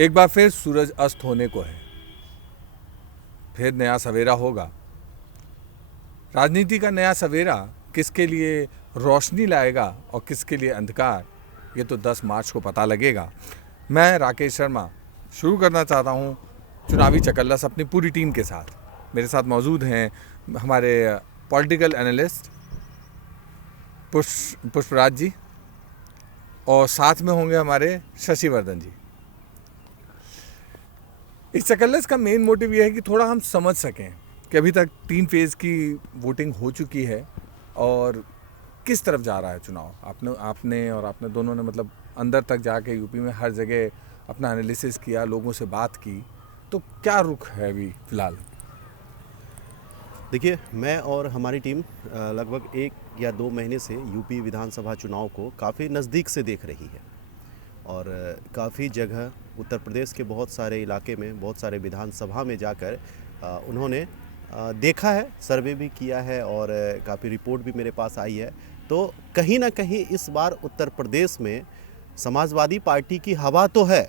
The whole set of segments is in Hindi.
एक बार फिर सूरज अस्त होने को है, फिर नया सवेरा होगा। राजनीति का नया सवेरा किसके लिए रोशनी लाएगा और किसके लिए अंधकार, ये तो 10 मार्च को पता लगेगा। मैं राकेश शर्मा शुरू करना चाहता हूँ चुनावी चकल्लस अपनी पूरी टीम के साथ। मेरे साथ मौजूद हैं हमारे पॉलिटिकल एनालिस्ट पुष्पराज जी और साथ में होंगे हमारे शशिवर्धन जी। इस चकल्लस का मेन मोटिव यह है कि थोड़ा हम समझ सकें कि अभी तक 3 फेज़ की वोटिंग हो चुकी है और किस तरफ जा रहा है चुनाव। आपने दोनों ने मतलब अंदर तक जाके यूपी में हर जगह अपना एनालिसिस किया, लोगों से बात की, तो क्या रुख है अभी फ़िलहाल? देखिए, मैं और हमारी टीम लगभग 1 या 2 महीने से यूपी विधानसभा चुनाव को काफ़ी नज़दीक से देख रही है और काफ़ी जगह उत्तर प्रदेश के बहुत सारे इलाके में, बहुत सारे विधानसभा में जाकर उन्होंने देखा है, सर्वे भी किया है और काफ़ी रिपोर्ट भी मेरे पास आई है। तो कहीं ना कहीं इस बार उत्तर प्रदेश में समाजवादी पार्टी की हवा तो है,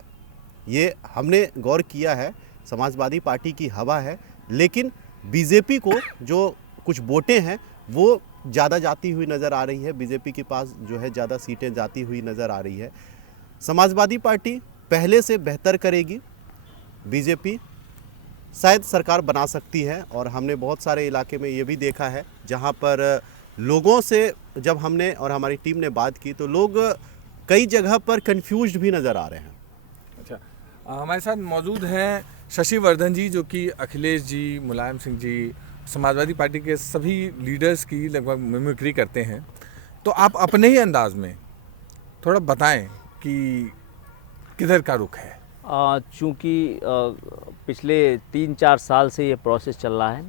ये हमने गौर किया है, समाजवादी पार्टी की हवा है, लेकिन बीजेपी को जो कुछ वोटें हैं वो ज़्यादा जाती हुई नज़र आ रही है। बीजेपी के पास जो है ज़्यादा सीटें जाती हुई नज़र आ रही है। समाजवादी पार्टी पहले से बेहतर करेगी, बीजेपी शायद सरकार बना सकती है और हमने बहुत सारे इलाके में ये भी देखा है जहां पर लोगों से जब हमने और हमारी टीम ने बात की तो लोग कई जगह पर कंफ्यूज्ड भी नज़र आ रहे हैं। अच्छा, हमारे साथ मौजूद हैं शशिवर्धन जी, जो कि अखिलेश जी, मुलायम सिंह जी, समाजवादी पार्टी के सभी लीडर्स की लगभग मिमिक्री करते हैं। तो आप अपने ही अंदाज में थोड़ा बताएं कि किधर का रुख है। चूँकि पिछले 3-4 साल से ये प्रोसेस चल रहा है,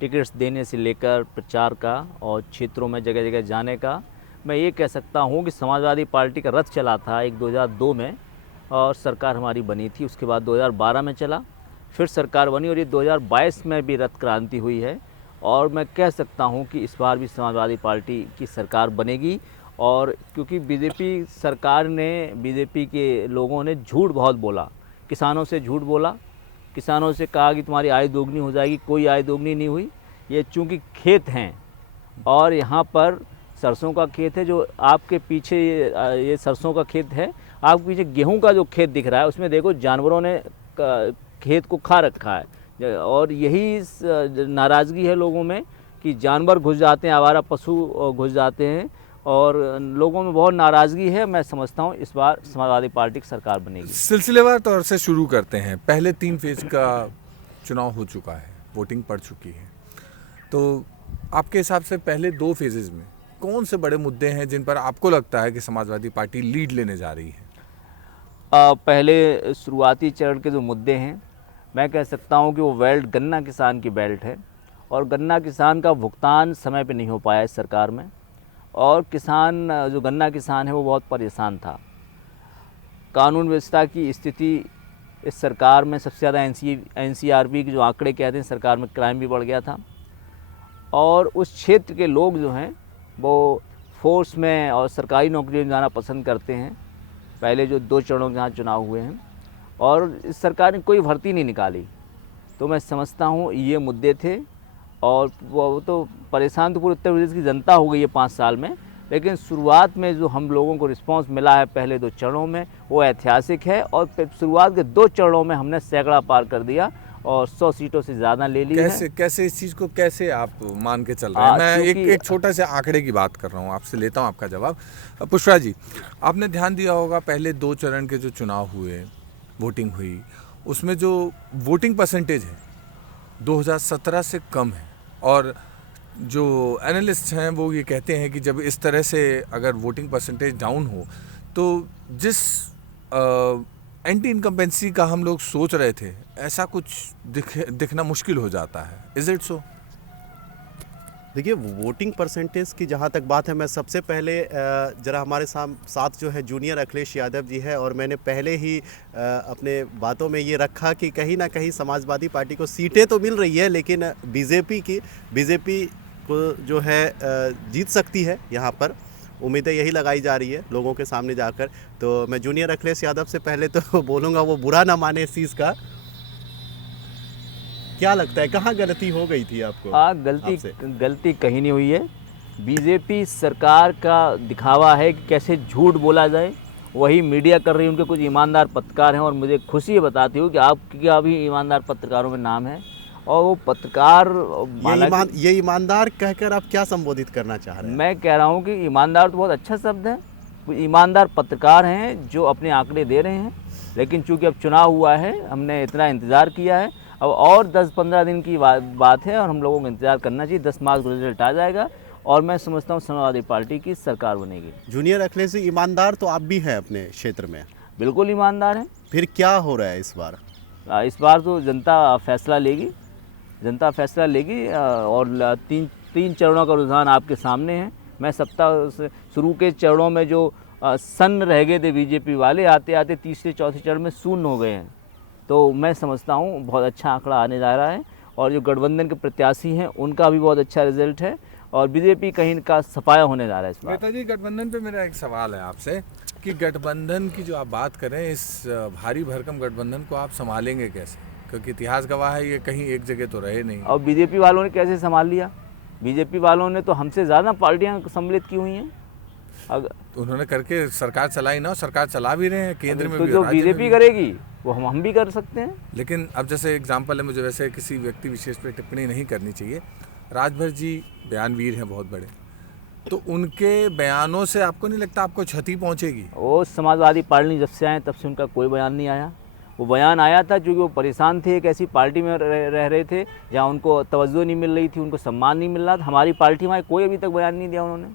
टिकट्स देने से लेकर प्रचार का और क्षेत्रों में जगह जगह जाने का। मैं ये कह सकता हूँ कि समाजवादी पार्टी का रथ चला था एक 2002 में और सरकार हमारी बनी थी। उसके बाद 2012 में चला, फिर सरकार बनी और ये 2022 में भी रथ क्रांति हुई है। और मैं कह सकता हूँ कि इस बार भी समाजवादी पार्टी की सरकार बनेगी। और क्योंकि बीजेपी सरकार ने, बीजेपी के लोगों ने झूठ बहुत बोला, किसानों से झूठ बोला, किसानों से कहा कि तुम्हारी आय दोगुनी हो जाएगी, कोई आय दोगुनी नहीं हुई। ये चूँकि खेत हैं और यहाँ पर सरसों का खेत है, जो आपके पीछे ये सरसों का खेत है, आपके पीछे गेहूं का जो खेत दिख रहा है उसमें देखो जानवरों ने खेत को खा रखा है। और यही नाराज़गी है लोगों में कि जानवर घुस जाते हैं, आवारा पशु घुस जाते हैं और लोगों में बहुत नाराज़गी है। मैं समझता हूँ इस बार समाजवादी पार्टी की सरकार बनेगी। सिलसिलेवार तौर से शुरू करते हैं। पहले 3 फेज़ का चुनाव हो चुका है, वोटिंग पड़ चुकी है, तो आपके हिसाब से पहले 2 फेजेज़ में कौन से बड़े मुद्दे हैं जिन पर आपको लगता है कि समाजवादी पार्टी लीड लेने जा रही है? पहले शुरुआती चरण के जो मुद्दे हैं, मैं कह सकता हूं कि वो बेल्ट गन्ना किसान की बेल्ट है और गन्ना किसान का भुगतान समय पे नहीं हो पाया इस सरकार में और किसान, जो गन्ना किसान है वो बहुत परेशान था। कानून व्यवस्था की स्थिति इस सरकार में सबसे ज़्यादा NCRB के जो आंकड़े कहते हैं, सरकार में क्राइम भी बढ़ गया था और उस क्षेत्र के लोग जो हैं वो फोर्स में और सरकारी नौकरियों में जाना पसंद करते हैं। पहले जो 2 चरणों के जहाँ चुनाव हुए हैं और इस सरकार ने कोई भर्ती नहीं निकाली, तो मैं समझता हूँ ये मुद्दे थे। और वो तो परेशान तो पूरे उत्तर प्रदेश की जनता हो गई है 5 साल में, लेकिन शुरुआत में जो हम लोगों को रिस्पांस मिला है पहले 2 चरणों में वो ऐतिहासिक है और शुरुआत के 2 चरणों में हमने सैकड़ा पार कर दिया और 100 सीटों से ज़्यादा ले ली है। कैसे इस चीज़ को कैसे आप मान के चल रहे हैं? मैं एक छोटा सा आंकड़े की बात कर रहा हूँ, आपसे लेता हूँ आपका जवाब। पुष्पा जी, आपने ध्यान दिया होगा पहले 2 चरण के जो चुनाव हुए, वोटिंग हुई, उसमें जो वोटिंग परसेंटेज है 2017 से कम है और जो एनालिस्ट हैं वो ये कहते हैं कि जब इस तरह से अगर वोटिंग परसेंटेज डाउन हो तो जिस एंटी इनकम्पेंसी का हम लोग सोच रहे थे ऐसा कुछ दिखना मुश्किल हो जाता है। Is it so? देखिए, वोटिंग परसेंटेज की जहाँ तक बात है, मैं सबसे पहले ज़रा हमारे साथ जो है जूनियर अखिलेश यादव जी है और मैंने पहले ही अपने बातों में ये रखा कि कहीं ना कहीं समाजवादी पार्टी को सीटें तो मिल रही है लेकिन बीजेपी को जो है जीत सकती है यहाँ पर। उम्मीदें यही लगाई जा रही है लोगों के सामने जाकर। तो मैं जूनियर अखिलेश यादव से पहले तो बोलूँगा वो बुरा ना माने इस चीज़ का। क्या लगता है कहाँ गलती हो गई थी आपको? हाँ, गलती कहीं नहीं हुई है। बीजेपी सरकार का दिखावा है कि कैसे झूठ बोला जाए, वही मीडिया कर रही है। उनके कुछ ईमानदार पत्रकार हैं और मुझे खुशी बताती हूँ कि आपका भी ईमानदार पत्रकारों में नाम है। और वो पत्रकार ये ईमानदार कहकर आप क्या संबोधित करना चाह रहे हैं? मैं कह रहा हूँ कि ईमानदार तो बहुत अच्छा शब्द है। ईमानदार पत्रकार हैं जो अपने आंकड़े दे रहे हैं, लेकिन चूंकि अब चुनाव हुआ है, हमने इतना इंतज़ार किया है, अब और 10-15 दिन की बात है और हम लोगों को इंतज़ार करना चाहिए। 10 मार्च को रिजल्ट आ जाएगा और मैं समझता हूँ समाजवादी पार्टी की सरकार बनेगी। जूनियर अखिलेश जी, ईमानदार तो आप भी हैं अपने क्षेत्र में। बिल्कुल ईमानदार हैं। फिर क्या हो रहा है इस बार? इस बार तो जनता फैसला लेगी, जनता फैसला लेगी और तीन चरणों का रुझान आपके सामने है। मैं सप्ताह शुरू के चरणों में जो सन्न रह गए थे बीजेपी वाले, आते आते तीसरे चौथे चरण में शून्य हो गए हैं। तो मैं समझता हूँ बहुत अच्छा आंकड़ा आने जा रहा है और जो गठबंधन के प्रत्याशी हैं उनका भी बहुत अच्छा रिजल्ट है और बीजेपी कहीं का सफाया होने जा रहा है इस बार। नेताजी, गठबंधन पे मेरा एक सवाल है आपसे कि गठबंधन की जो आप बात करें, इस भारी भरकम गठबंधन को आप संभालेंगे कैसे? क्योंकि इतिहास गवाह है ये कहीं एक जगह तो रहे नहीं। और बीजेपी वालों ने कैसे संभाल लिया? बीजेपी वालों ने तो हमसे ज़्यादा पार्टियां सम्मिलित की हुई हैं। उन्होंने करके सरकार चलाई ना, सरकार चला भी रहे हैं केंद्र में तो भी, जो राज्य में बीजेपी भी। करेगी वो हम भी कर सकते हैं। लेकिन अब जैसे एग्जाम्पल है, मुझे वैसे किसी व्यक्ति विशेष पे टिप्पणी नहीं करनी चाहिए। राजभर जी बयानवीर हैं बहुत बड़े, तो उनके बयानों से आपको नहीं लगता आपको क्षति पहुंचेगी? वो समाजवादी पार्टी जब से आए तब से उनका कोई बयान नहीं आया। वो बयान आया था क्योंकि वो परेशान थे, एक ऐसी पार्टी में रह रहे थे जहाँ उनको तवज्जो नहीं मिल रही थी, उनको सम्मान नहीं मिल रहा था। हमारी पार्टी में कोई अभी तक बयान नहीं दिया उन्होंने।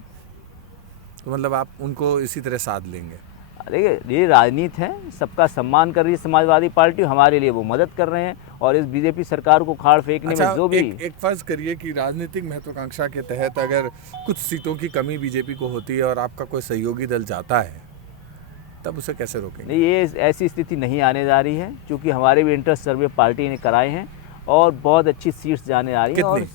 तो मतलब आप उनको इसी तरह साध लेंगे? अरे ये राजनीति है, सबका सम्मान कर रही है समाजवादी पार्टी, हमारे लिए वो मदद कर रहे हैं और इस बीजेपी सरकार को खाड़ फेंकने में जो भी एक फर्ज करिए कि राजनीतिक महत्वाकांक्षा के तहत अगर कुछ सीटों की कमी बीजेपी को होती है और आपका कोई सहयोगी दल जाता है, तब उसे कैसे रोकेंगे? नहीं, ये ऐसी स्थिति नहीं आने जा रही है क्योंकि हमारे भी इंटरेस्ट सर्वे पार्टी ने कराए हैं और बहुत अच्छी सीट्स जाने आ रही हैं। और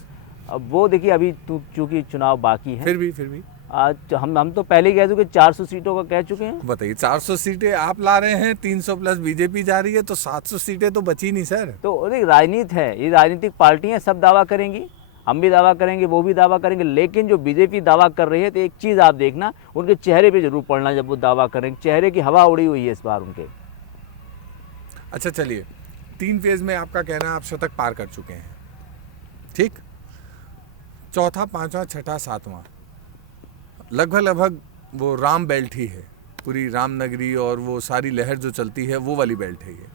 अब वो देखिए, अभी चूँकि चुनाव बाकी है, फिर भी आज हम तो पहले ही कह चुके 400 सीटों का कह चुके हैं। बताइए, 400 सीटें आप ला रहे हैं, 300 प्लस बीजेपी जा रही है, तो 700 सीटें तो बची नहीं सर। तो देख, राजनीति है, ये राजनीतिक पार्टियां सब दावा करेंगी, हम भी दावा करेंगे, वो भी दावा करेंगे, लेकिन जो बीजेपी दावा कर रही है तो एक चीज़ आप देखना, उनके चेहरे पे जरूर पड़ना जब वो दावा करेंगे। चेहरे की हवा उड़ी हुई है इस बार उनके। अच्छा चलिए, 3 फेज में आपका कहना है आप शतक पार कर चुके हैं, ठीक? चौथा, पांचवा, छठा, सातवां लगभग वो राम बेल्ट ही है, पूरी रामनगरी और वो सारी लहर जो चलती है वो वाली बेल्ट है ये।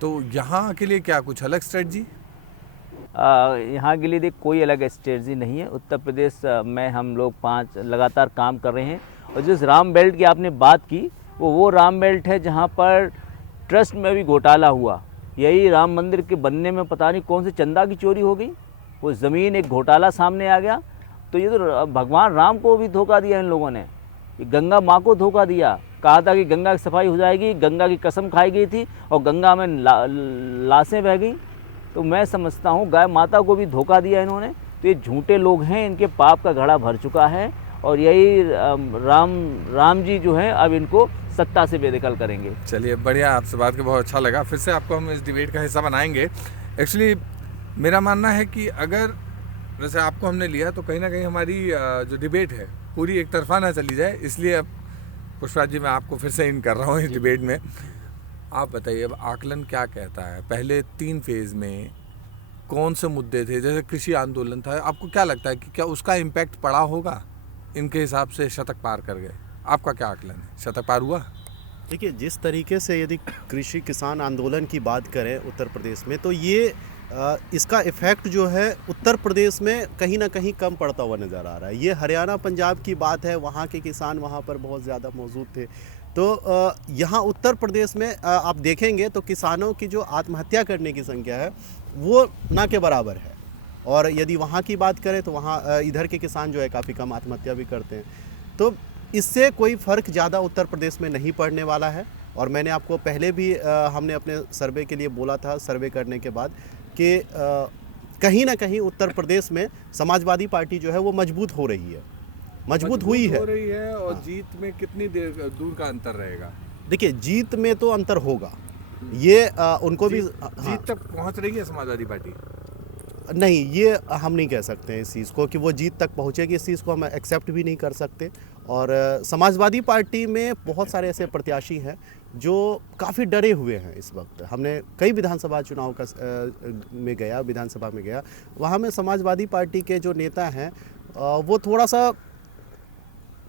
तो यहाँ के लिए क्या कुछ अलग स्ट्रेटजी? यहाँ के लिए देख कोई अलग स्ट्रेटजी नहीं है। उत्तर प्रदेश में हम लोग 5 लगातार काम कर रहे हैं और जिस राम बेल्ट की आपने बात की वो राम बेल्ट है जहाँ पर ट्रस्ट में भी घोटाला हुआ। यही राम मंदिर के बनने में पता नहीं कौन से चंदा की चोरी हो गई, वो ज़मीन एक घोटाला सामने आ गया। तो ये तो भगवान राम को भी धोखा दिया इन लोगों ने, गंगा माँ को धोखा दिया। कहा था कि गंगा की सफाई हो जाएगी, गंगा की कसम खाई गई थी और गंगा में लाशें बह गई। तो मैं समझता हूँ गाय माता को भी धोखा दिया इन्होंने। तो ये झूठे लोग हैं, इनके पाप का घड़ा भर चुका है और यही राम जी जो है अब इनको सत्ता से बेदखल करेंगे। चलिए बढ़िया, आपसे बात कर बहुत अच्छा लगा। फिर से आपको हम इस डिबेट का हिस्सा बनाएंगे। एक्चुअली मेरा मानना है कि अगर जैसे आपको हमने लिया तो कहीं ना कहीं हमारी जो डिबेट है पूरी एक तरफा ना चली जाए, इसलिए अब पुष्पराज जी मैं आपको फिर से इन कर रहा हूँ इस डिबेट में। आप बताइए, अब आकलन क्या कहता है, पहले 3 फेज़ में कौन से मुद्दे थे? जैसे कृषि आंदोलन था, आपको क्या लगता है कि क्या उसका इम्पैक्ट पड़ा होगा? इनके हिसाब से शतक पार कर गए, आपका क्या आकलन है, शतक पार हुआ? देखिए, जिस तरीके से यदि कृषि किसान आंदोलन की बात करें उत्तर प्रदेश में, तो ये इसका इफ़ेक्ट जो है उत्तर प्रदेश में कहीं ना कहीं कम पड़ता हुआ नज़र आ रहा है। ये हरियाणा पंजाब की बात है, वहाँ के किसान वहाँ पर बहुत ज़्यादा मौजूद थे। तो यहाँ उत्तर प्रदेश में आप देखेंगे तो किसानों की जो आत्महत्या करने की संख्या है वो ना के बराबर है। और यदि वहाँ की बात करें तो वहाँ इधर के किसान जो है काफ़ी कम आत्महत्या भी करते हैं। तो इससे कोई फ़र्क ज़्यादा उत्तर प्रदेश में नहीं पड़ने वाला है। और मैंने आपको पहले भी हमने अपने सर्वे के लिए बोला था, सर्वे करने के बाद, कि कहीं ना कहीं उत्तर प्रदेश में समाजवादी पार्टी जो है वो मजबूत हो रही है। मजबूत हुई है। हो रही है और जीत में कितनी देर दूर का अंतर रहेगा? देखिए, जीत में तो अंतर होगा, ये उनको भी जीत तक पहुंच रही है समाजवादी पार्टी? नहीं, ये हम नहीं कह सकते हैं इस चीज़ को कि वो जीत तक पहुंचेगी। इस चीज़ को हम एक्सेप्ट भी नहीं कर सकते। और समाजवादी पार्टी में बहुत सारे ऐसे प्रत्याशी हैं जो काफ़ी डरे हुए हैं इस वक्त। हमने कई विधानसभा चुनाव विधानसभा में गया, वहाँ में समाजवादी पार्टी के जो नेता हैं वो थोड़ा सा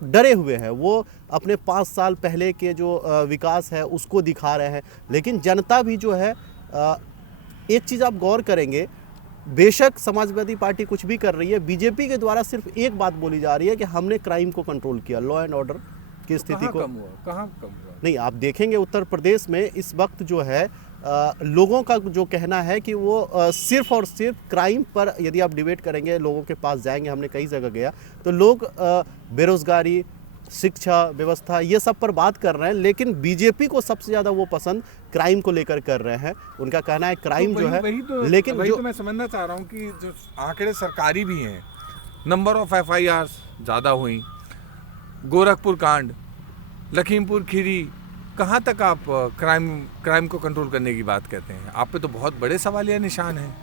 डरे हुए हैं। वो अपने 5 साल पहले के जो विकास है उसको दिखा रहे हैं, लेकिन जनता भी जो है एक चीज़ आप गौर करेंगे, बेशक समाजवादी पार्टी कुछ भी कर रही है, बीजेपी के द्वारा सिर्फ एक बात बोली जा रही है कि हमने क्राइम को कंट्रोल किया, लॉ एंड ऑर्डर की स्थिति को। कहाँ कम हुआ? नहीं, आप देखेंगे उत्तर प्रदेश में इस वक्त जो है लोगों का जो कहना है कि वो सिर्फ और सिर्फ क्राइम पर, यदि आप डिबेट करेंगे, लोगों के पास जाएंगे, हमने कई जगह गया तो लोग बेरोजगारी, शिक्षा व्यवस्था, ये सब पर बात कर रहे हैं, लेकिन बीजेपी को सबसे ज़्यादा वो पसंद क्राइम को लेकर कर रहे हैं। उनका कहना है क्राइम जो है, लेकिन जो मैं समझना चाह रहा हूँ कि जो आंकड़े सरकारी भी हैं, नंबर ऑफ FIRs ज़्यादा हुई, गोरखपुर कांड, लखीमपुर खीरी, कहाँ तक आप क्राइम को कंट्रोल करने की बात कहते हैं? आप पे तो बहुत बड़े सवालिया निशान हैं।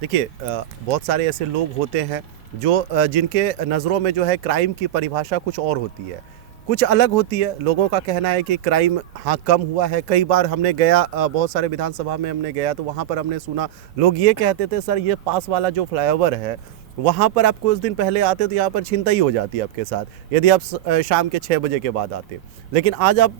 देखिए, बहुत सारे ऐसे लोग होते हैं जो जिनके नज़रों में जो है क्राइम की परिभाषा कुछ और होती है, कुछ अलग होती है। लोगों का कहना है कि क्राइम हाँ कम हुआ है। कई बार हमने गया, बहुत सारे विधानसभा में हमने गया तो वहाँ पर हमने सुना लोग ये कहते थे, सर ये पास वाला जो फ्लाईओवर है वहाँ पर आप कुछ दिन पहले आते तो यहाँ पर छिनतई हो जाती है आपके साथ, यदि आप शाम के 6 बजे के बाद आते। लेकिन आज आप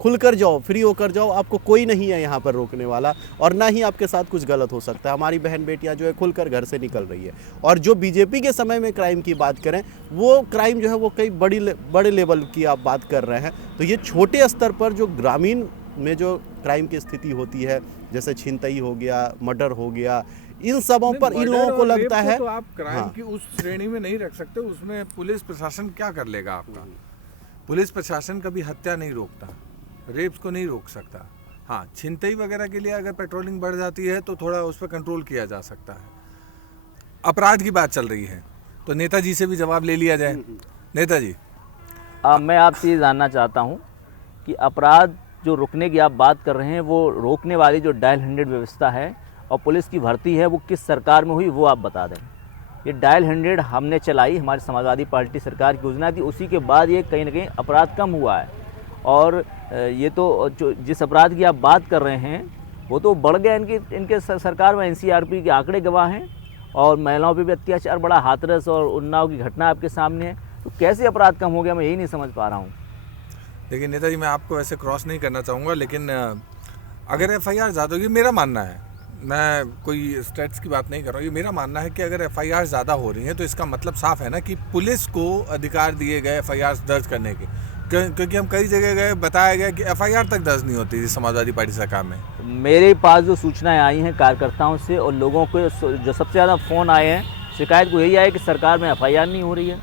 खुलकर जाओ, फ्री होकर जाओ, आपको कोई नहीं है यहाँ पर रोकने वाला, और ना ही आपके साथ कुछ गलत हो सकता है। हमारी बहन बेटियाँ जो है खुलकर घर से निकल रही है। और जो बीजेपी के समय में क्राइम की बात करें, वो क्राइम जो है वो कई बड़े लेवल की आप बात कर रहे हैं। तो ये छोटे स्तर पर जो ग्रामीण में जो क्राइम की स्थिति होती है, जैसे छिनतई हो गया, मर्डर हो गया, इन सबों पर इन लोगों को लगता है तो आप क्राइम की उस श्रेणी में नहीं रख सकते। उसमें पुलिस प्रशासन क्या कर लेगा आपका? पुलिस प्रशासन कभी हत्या नहीं रोकता, रेप्स को नहीं रोक सकता। हाँ, छिनतई वगैरह के लिए अगर पेट्रोलिंग बढ़ जाती है तो थोड़ा उस पर कंट्रोल किया जा सकता है। अपराध की बात चल रही है तो नेताजी से भी जवाब ले लिया जाए। नेताजी, मैं आपसे ये जानना चाहता हूँ कि अपराध जो रुकने की आप बात कर रहे हैं, वो रोकने वाली जो डायल 100 व्यवस्था है और पुलिस की भर्ती है, वो किस सरकार में हुई वो आप बता दें। ये डायल 100 हमने चलाई, हमारी समाजवादी पार्टी सरकार की योजना थी, उसी के बाद ये कहीं ना कहीं अपराध कम हुआ है। और ये तो जो जिस अपराध की आप बात कर रहे हैं वो तो बढ़ गया। इनके सरकार में NCRP के आंकड़े गवाह हैं, और महिलाओं पे भी अत्याचार बड़ा, हाथरस और उन्नाव की घटना आपके सामने है। तो कैसे अपराध कम हो गया, मैं यही नहीं समझ पा रहा हूँ। देखिए नेताजी, मैं आपको ऐसे क्रॉस नहीं करना चाहूँगा, लेकिन अगर FIR ज़्यादा होगी, मेरा मानना है, मैं कोई स्टेट्स की बात नहीं कर रहा हूँ, ये मेरा मानना है कि अगर FIR ज़्यादा हो रही हैं तो इसका मतलब साफ है ना कि पुलिस को अधिकार दिए गए FIR दर्ज करने के। क्योंकि हम कई जगह गए, बताया गया कि FIR तक दर्ज नहीं होती थी समाजवादी पार्टी सरकार में। मेरे पास जो सूचनाएं आई हैं कार्यकर्ताओं से और लोगों को, जो सबसे ज़्यादा फ़ोन आए हैं, शिकायत को यही आया कि सरकार में FIR नहीं हो रही है।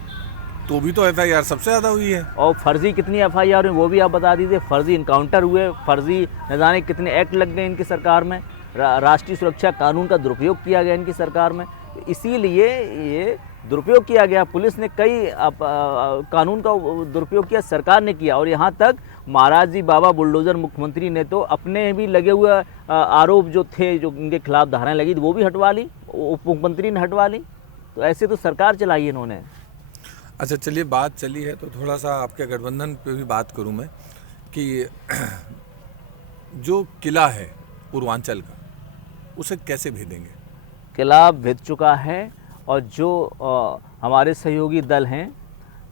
तो भी तो FIR सबसे ज़्यादा हुई है। और फर्जी कितनी FIR हुई वो भी आप बता दीजिए। फर्जी इनकाउंटर हुए, फर्जी न जाने कितने एक्ट लग गए इनकी सरकार में, राष्ट्रीय सुरक्षा कानून का दुरुपयोग किया गया इनकी सरकार में। इसीलिए ये दुरुपयोग किया गया, पुलिस ने कई कानून का दुरुपयोग किया, सरकार ने किया। और यहाँ तक महाराज जी बाबा बुलडोज़र मुख्यमंत्री ने तो अपने भी लगे हुए आरोप जो थे, जो इनके खिलाफ धाराएं लगी थी, वो भी हटवा ली, उप मुख्यमंत्री ने हटवा ली। तो ऐसे तो सरकार चलाई इन्होंने। अच्छा, चलिए, बात चली है तो थोड़ा सा आपके गठबंधन पे भी बात करूं मैं कि जो किला है पूर्वांचल का, उसे कैसे भेदेंगे? किला भेद चुका है, और जो हमारे सहयोगी दल हैं,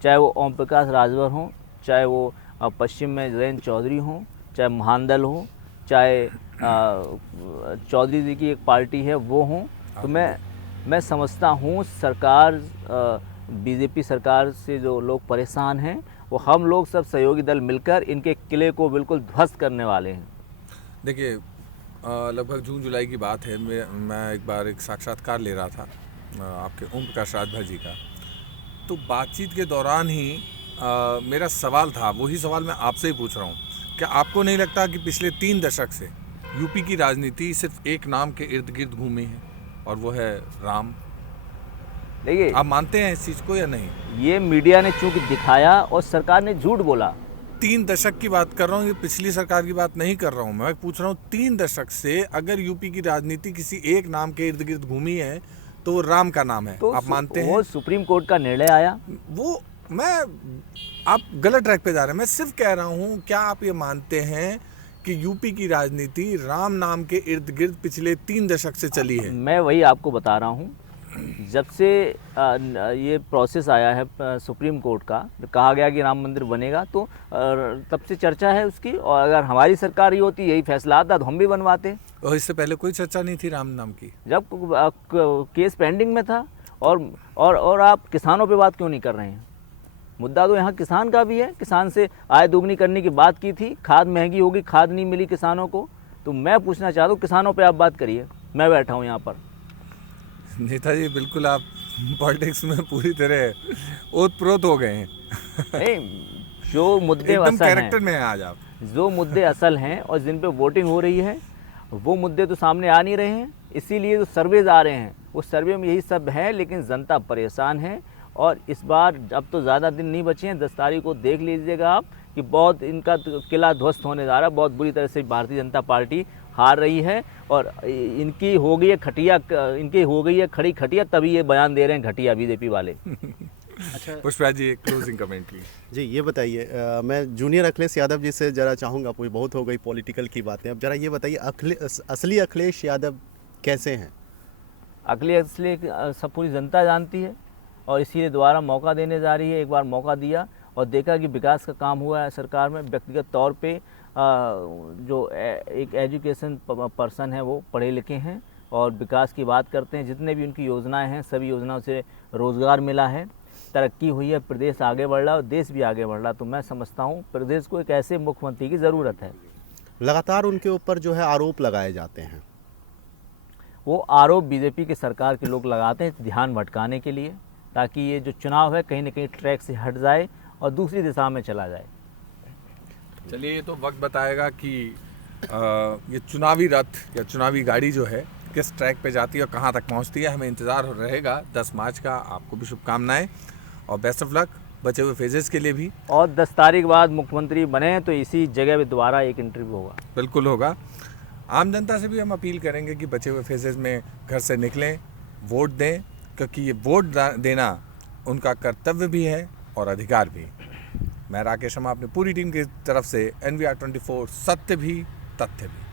चाहे वो ओम प्रकाश राजभर हों, चाहे वो पश्चिम में जयंत चौधरी हों, चाहे महानदल हो, चाहे चौधरी जी की एक पार्टी है वो हों, तो मैं समझता हूँ सरकार, बीजेपी सरकार से जो लोग परेशान हैं, वो हम लोग सब सहयोगी दल मिलकर इनके किले को बिल्कुल ध्वस्त करने वाले हैं। देखिए, लगभग जून जुलाई की बात है, मैं एक बार एक साक्षात्कार ले रहा था आपके ओम प्रकाश राजभर जी का, तो बातचीत के दौरान ही मेरा सवाल था, वही सवाल मैं आपसे ही पूछ रहा हूँ, क्या आपको नहीं लगता कि पिछले 3 दशक से यूपी की राजनीति सिर्फ एक नाम के इर्द गिर्द घूमी है, और वो है राम? देखिए, आप मानते हैं इस चीज़ को या नहीं? ये मीडिया ने चूंकि दिखाया और सरकार ने झूठ बोला। 3 दशक की बात कर रहा हूँ, ये पिछली सरकार की बात नहीं कर रहा हूँ। मैं पूछ रहा हूँ 3 दशक से अगर यूपी की राजनीति किसी एक नाम के इर्द गिर्द घूमी है तो वो राम का नाम है। तो आप मानते हैं? वो सुप्रीम कोर्ट का निर्णय आया। वो मैं आप गलत ट्रैक पे जा रहे हैं। मैं सिर्फ कह रहा हूँ, क्या आप ये मानते हैं कि यूपी की राजनीति राम नाम के इर्द गिर्द पिछले 3 दशक से चली है? मैं वही आपको बता रहा हूँ, जब से ये प्रोसेस आया है सुप्रीम कोर्ट का, कहा गया कि राम मंदिर बनेगा, तो तब से चर्चा है उसकी। और अगर हमारी सरकार ही होती, यही फैसला आता, तो हम भी बनवाते। और इससे पहले कोई चर्चा नहीं थी राम नाम की? जब केस पेंडिंग में था। और आप किसानों पे बात क्यों नहीं कर रहे हैं? मुद्दा तो यहाँ किसान का भी है। किसान से आय दोगुनी करने की बात की थी, खाद महंगी होगी, खाद नहीं मिली किसानों को। तो मैं पूछना चाहता हूँ, किसानों पे आप बात करिए, मैं बैठा हूँ यहाँ पर। नेताजी, बिल्कुल आप पॉलिटिक्स में पूरी तरह ओतप्रोत हो गए हैं। नहीं, जो मुद्दे एकदम असल कैरेक्टर हैं, में हैं आज आप। जो मुद्दे असल हैं और जिन पे वोटिंग हो रही है, वो मुद्दे तो सामने आ नहीं रहे हैं। इसीलिए जो सर्वेज आ रहे हैं, उस सर्वे में यही सब है। लेकिन जनता परेशान है। और इस बार अब तो ज़्यादा दिन नहीं बचे हैं, 10 तारीख को देख लीजिएगा आप कि बहुत इनका किला ध्वस्त होने जा रहा है। बहुत बुरी तरह से भारतीय जनता पार्टी हार रही है। और इनकी हो गई है खटिया, इनकी हो गई है खड़ी खटिया, तभी ये बयान दे रहे हैं घटिया बीजेपी वाले। अच्छा Pushpa ji, closing comment please. जी, ये बताइए, मैं जूनियर अखिलेश यादव जी से ज़रा चाहूँगा, कोई बहुत हो गई पॉलिटिकल की बातें, अब ज़रा ये बताइए असली अखिलेश यादव कैसे हैं? अखिलेश सब पूरी जनता जानती है और इसीलिए दोबारा मौका देने जा रही है। एक बार मौका दिया और देखा कि विकास का काम हुआ है सरकार में। व्यक्तिगत तौर पे जो एक एजुकेशन पर्सन है, वो पढ़े लिखे हैं और विकास की बात करते हैं। जितने भी उनकी योजनाएं हैं, सभी योजनाओं से रोज़गार मिला है, तरक्की हुई है, प्रदेश आगे बढ़ रहा है और देश भी आगे बढ़ रहा है। तो मैं समझता हूँ प्रदेश को एक ऐसे मुख्यमंत्री की ज़रूरत है। लगातार उनके ऊपर जो है आरोप लगाए जाते हैं। वो आरोप बीजेपी की सरकार के लोग लगाते हैं ध्यान भटकाने के लिए, ताकि ये जो चुनाव है कहीं ना कहीं ट्रैक से हट जाए और दूसरी दिशा में चला जाए। चलिए, ये तो वक्त बताएगा कि ये चुनावी रथ या चुनावी गाड़ी जो है किस ट्रैक पे जाती है और कहाँ तक पहुँचती है। हमें इंतज़ार रहेगा 10 मार्च का। आपको भी शुभकामनाएं और बेस्ट ऑफ लक बचे हुए फेजेस के लिए भी। और 10 तारीख बाद मुख्यमंत्री बने तो इसी जगह पे दोबारा एक इंटरव्यू होगा। बिल्कुल होगा। आम जनता से भी हम अपील करेंगे कि बचे हुए फेजेस में घर से निकलें, वोट दें, क्योंकि ये वोट देना उनका कर्तव्य भी है और अधिकार भी। मैं राकेश शर्मा अपनी पूरी टीम की तरफ से NVR 24 सत्य भी तथ्य भी।